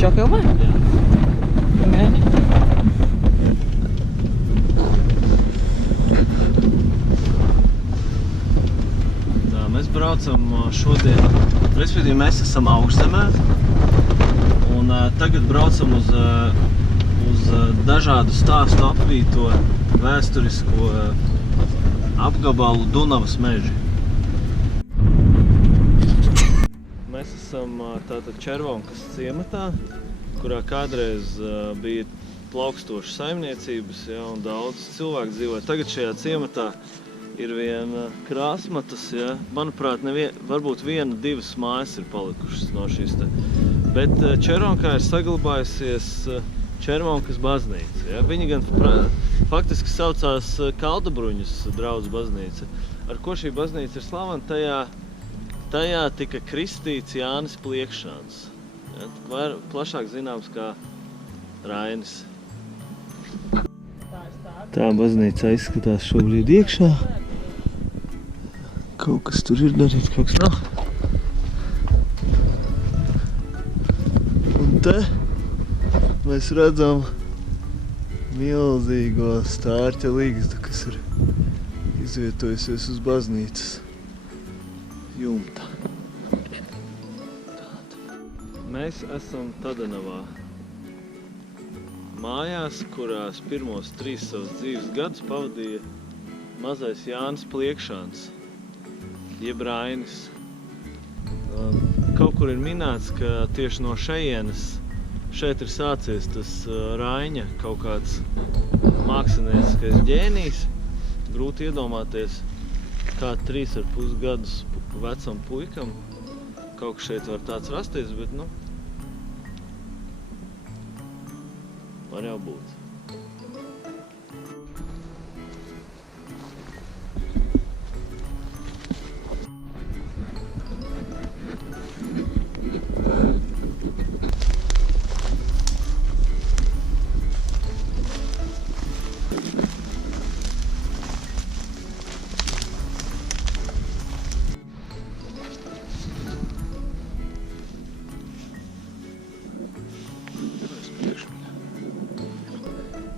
Taču jau filmē? Jā. Mēģi. Tā, mēs braucam šodien, respektīvi mēs esam Augšzemē un tagad braucam uz dažādu stāstu apvīto vēsturisko apgabalu Dunavas meži. Mēs esam tātad Červonkas ciematā, kurā kādreiz bija plaukstošas saimniecības, ja, un daudz cilvēku dzīvoja. Tagad šajā ciematā ir viena krāsmatas, ja. Manuprāt, varbūt viena, divas mājas ir palikušas no šīs te. Bet Červonkā ir saglabājusies Červonkas baznīca. Ja. Viņa gan faktiski saucās Kaldabruņas draudzes baznīca. Ar ko šī baznīca ir slavena? Tajā tika kristīts Jānis Pliekšāns. Ja, plašāk zināms kā Rainis. Tā baznīca izskatās šobrīd iekšā. Kaut kas tur ir darīts, kaut kas nav. Un te mēs redzam milzīgo stārķa līgstu, kas ir izvietojusies uz baznīcas jumta. Mēs esam Tadenavā. Mājās, kurās pirmos 3 savas dzīves gadus pavadīja mazais Jānis Pliekšāns, jeb Rainis. Kaut kur ir minēts, ka tieši no šeit ir sācies tas Raiņa kaut kāds mākslinieckais ģēnijs. Grūti iedomāties, kā 3,5 gadus vecam puikam kaut kas šeit var tāds rasties, bet, nu, var jau būt.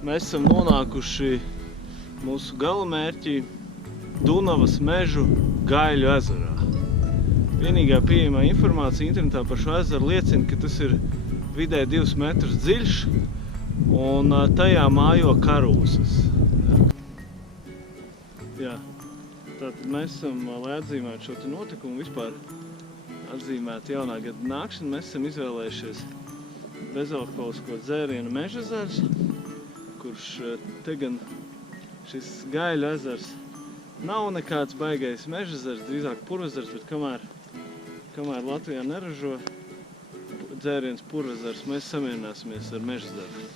Mēs esam nonākuši mūsu galamērķī Dunavas mežu Gaiļu ezerā. Vienīgā pieejamā informācija internetā par šo ezeru liecina, ka tas ir vidē 2 metrus dziļš un tajā mājo karūsas. Jā, tātad mēs esam, lai atzīmētu šo notikumu, vispār atzīmētu jaunā gada nākšanu, mēs esam izvēlējušies bezalkoholisko dzērienu Mežezers, kurš te gan šis Gaiļu ezers nav nekāds baigais mežezers, drīzāk purvezers, bet kamēr Latvijā neražo dzēriens purvezers, mēs samierināsimies ar mežezeru.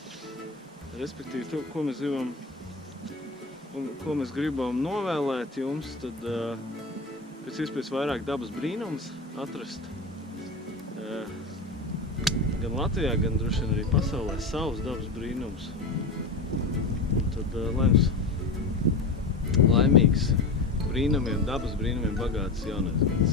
Respektīvi to, ko mēs gribam novēlēt jums, tad pēc iespējas vairāk dabas brīnums atrast gan Latvijā, gan droši vien arī pasaulē savus dabas brīnumus. Un tad lai jums laimīgs, brīnumiem, dabas brīnumiem bagāts jaunais gads.